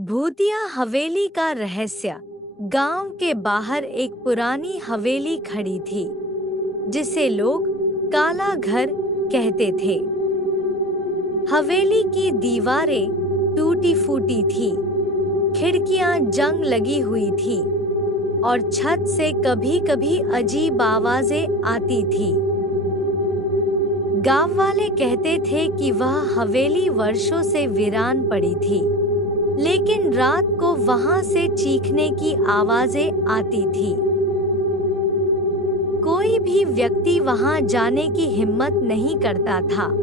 भूतिया हवेली का रहस्य। गांव के बाहर एक पुरानी हवेली खड़ी थी जिसे लोग काला घर कहते थे। हवेली की दीवारें टूटी फूटी थी, खिड़कियां जंग लगी हुई थी और छत से कभी-कभी अजीब आवाजें आती थी। गांव वाले कहते थे कि वह हवेली वर्षों से वीरान पड़ी थी, लेकिन रात को वहां से चीखने की आवाजें आती थी। कोई भी व्यक्ति वहां जाने की हिम्मत नहीं करता था,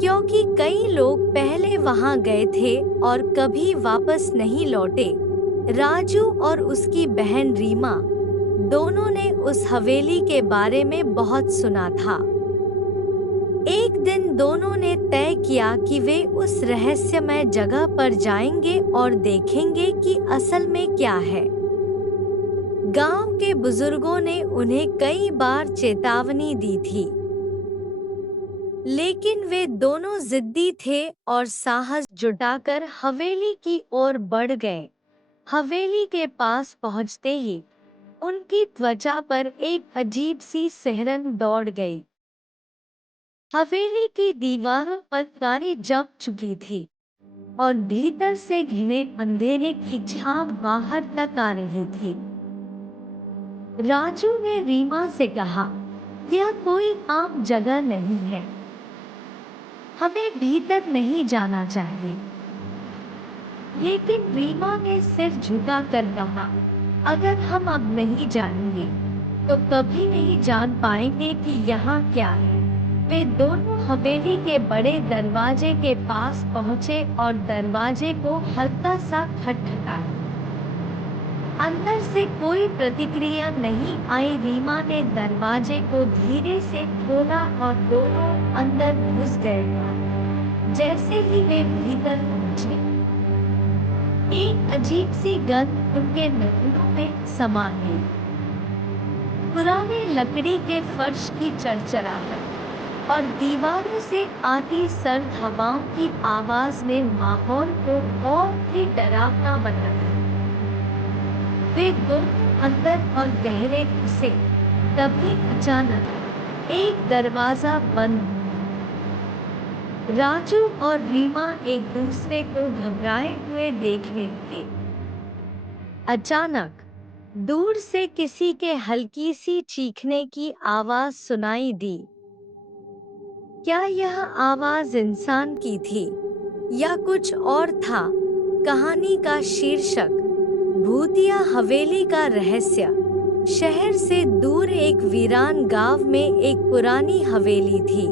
क्योंकि कई लोग पहले वहां गए थे और कभी वापस नहीं लौटे। राजू और उसकी बहन रीमा दोनों ने उस हवेली के बारे में बहुत सुना था। एक दिन दोनों ने तय किया कि वे उस रहस्यमय जगह पर जाएंगे और देखेंगे कि असल में क्या है। गांव के बुजुर्गों ने उन्हें कई बार चेतावनी दी थी, लेकिन वे दोनों जिद्दी थे और साहस जुटाकर हवेली की ओर बढ़ गए। हवेली के पास पहुंचते ही उनकी त्वचा पर एक अजीब सी सिहरन दौड़ गई। हवेली की दीवारों पर तारे जम चुकी थी और भीतर से घने अंधेरे की छाप बाहर तक आ रही थी। राजू ने रीमा से कहा, यह कोई आम जगह नहीं है, हमें भीतर नहीं जाना चाहिए। लेकिन रीमा ने सिर झुका कर कहा, अगर हम अब नहीं जाएंगे तो कभी नहीं जान पाएंगे कि यहाँ क्या है। वे दोनों हवेली के बड़े दरवाजे के पास पहुंचे और दरवाजे को हल्का सा खटखटाया। अंदर से कोई प्रतिक्रिया नहीं आई। रीमा ने दरवाजे को धीरे से खोला और दोनों अंदर घुस गए। जैसे ही वे भीतर पहुंचे, एक अजीब सी गंध उनके नाकों में समा गई। पुराने लकड़ी के फर्श की चरचराहट और दीवारों से आती सर्द हवाओं की आवाज ने माहौल को और भी डरावना बना दिया। वे दोनों अंदर और गहरे घुसे, तभी अचानक एक दरवाजा बंद हुआ। राजू और रीमा एक दूसरे को घबराए हुए देख रहे थे। अचानक दूर से किसी के हल्की सी चीखने की आवाज सुनाई दी। क्या यह आवाज इंसान की थी या कुछ और था? कहानी का शीर्षक भूतिया हवेली का रहस्य। शहर से दूर एक वीरान गांव में एक पुरानी हवेली थी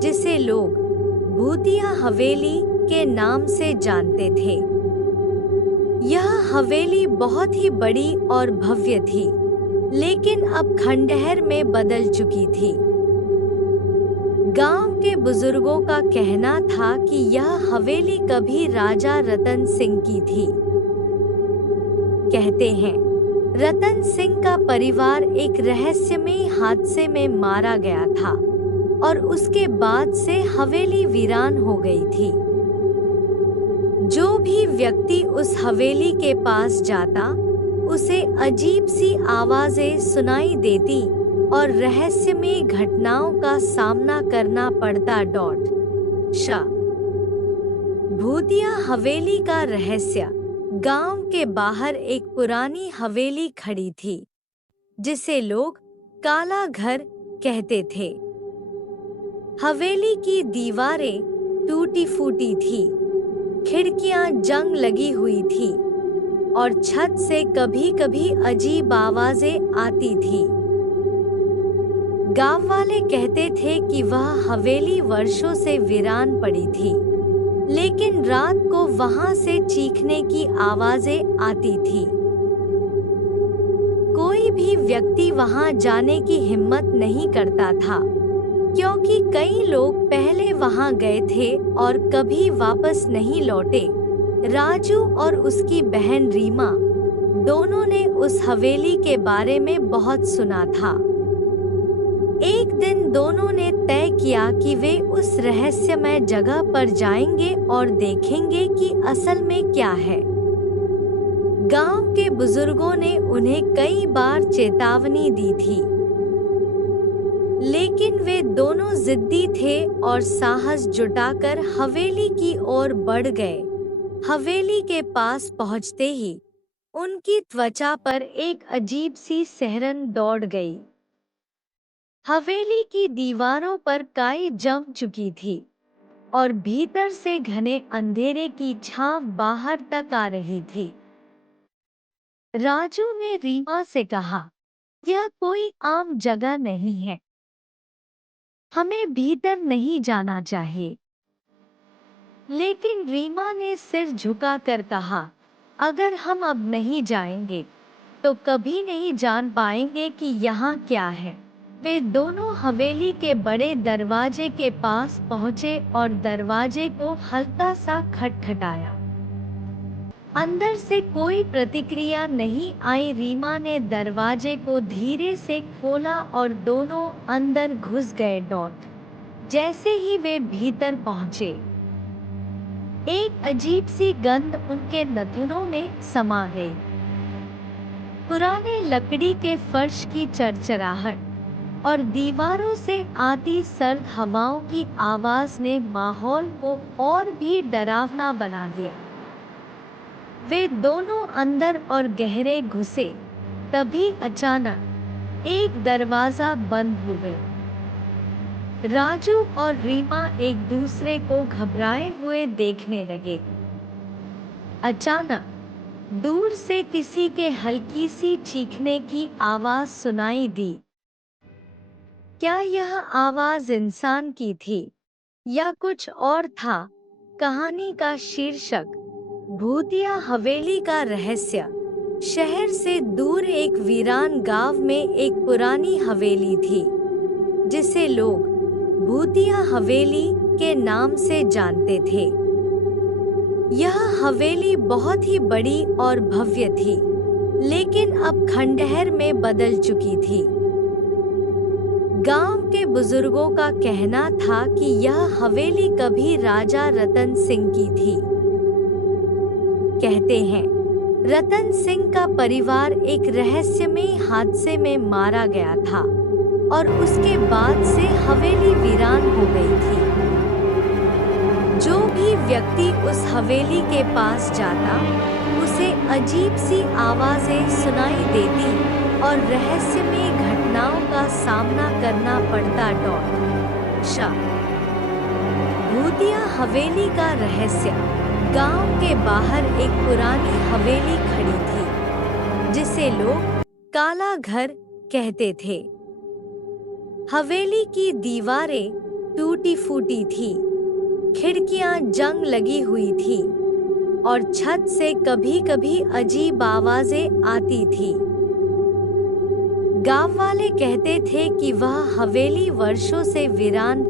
जिसे लोग भूतिया हवेली के नाम से जानते थे। यह हवेली बहुत ही बड़ी और भव्य थी, लेकिन अब खंडहर में बदल चुकी थी। गांव के बुजुर्गों का कहना था कि यह हवेली कभी राजा रतन सिंह की थी। कहते हैं, रतन सिंह का परिवार एक रहस्यमयी हादसे में मारा गया था और उसके बाद से हवेली वीरान हो गई थी। जो भी व्यक्ति उस हवेली के पास जाता, उसे अजीब सी आवाजें सुनाई देती और रहस्यमय घटनाओं का सामना करना पड़ता। भूतिया हवेली का रहस्य। गांव के बाहर एक पुरानी हवेली खड़ी थी जिसे लोग काला घर कहते थे। हवेली की दीवारें टूटी फूटी थी, खिड़कियां जंग लगी हुई थी और छत से कभी-कभी अजीब आवाजें आती थी। गांव वाले कहते थे कि वह हवेली वर्षों से वीरान पड़ी थी, लेकिन रात को वहां से चीखने की आवाजें आती थी। कोई भी व्यक्ति वहां जाने की हिम्मत नहीं करता था, क्योंकि कई लोग पहले वहां गए थे और कभी वापस नहीं लौटे। राजू और उसकी बहन रीमा दोनों ने उस हवेली के बारे में बहुत सुना था। एक दिन दोनों ने तय किया कि वे उस रहस्यमय जगह पर जाएंगे और देखेंगे कि असल में क्या है। गांव के बुजुर्गों ने उन्हें कई बार चेतावनी दी थी, लेकिन वे दोनों जिद्दी थे और साहस जुटाकर हवेली की ओर बढ़ गए। हवेली के पास पहुंचते ही उनकी त्वचा पर एक अजीब सी सिहरन दौड़ गई। हवेली की दीवारों पर काई जम चुकी थी और भीतर से घने अंधेरे की छांव बाहर तक आ रही थी। राजू ने रीमा से कहा, यह कोई आम जगह नहीं है, हमें भीतर नहीं जाना चाहिए। लेकिन रीमा ने सिर झुकाकर कहा, अगर हम अब नहीं जाएंगे तो कभी नहीं जान पाएंगे कि यहाँ क्या है। वे दोनों हवेली के बड़े दरवाजे के पास पहुंचे और दरवाजे को हल्का सा खटखटाया। अंदर से कोई प्रतिक्रिया नहीं आई। रीमा ने दरवाजे को धीरे से खोला और दोनों अंदर घुस गए। जैसे ही वे भीतर पहुंचे, एक अजीब सी गंध उनके नाखूनों में समा गई। पुराने लकड़ी के फर्श की चरचराहट और दीवारों से आती सर्द हवाओं की आवाज ने माहौल को और भी डरावना बना दिया। वे दोनों अंदर और गहरे घुसे, तभी अचानक एक दरवाजा बंद हो गया। राजू और रीमा एक दूसरे को घबराए हुए देखने लगे। अचानक दूर से किसी के हल्की सी चीखने की आवाज सुनाई दी। क्या यह आवाज इंसान की थी या कुछ और था? कहानी का शीर्षक, भूतिया हवेली का रहस्य। शहर से दूर एक वीरान गांव में एक पुरानी हवेली थी, जिसे लोग भूतिया हवेली के नाम से जानते थे। यह हवेली बहुत ही बड़ी और भव्य थी, लेकिन अब खंडहर में बदल चुकी थी। गांव के बुजुर्गों का कहना था कि यह हवेली कभी राजा रतन सिंह की थी। कहते हैं, रतन सिंह का परिवार एक रहस्यमयी हादसे में मारा गया था और उसके बाद से हवेली वीरान हो गई थी। जो भी व्यक्ति उस हवेली के पास जाता, उसे अजीब सी आवाजें सुनाई देती और रहस्यमयी घटनाओं का सामना करना पड़ता। भूतिया हवेली का रहस्य। गांव के बाहर एक पुरानी हवेली खड़ी थी, जिसे लोग काला घर कहते थे। हवेली की दीवारें टूटी फूटी थी, खिड़कियां जंग लगी हुई थी और छत से कभी-कभी अजीब आवाजें आती थी। गांव वाले कहते थे कि वह हवेली वर्षों से वीरान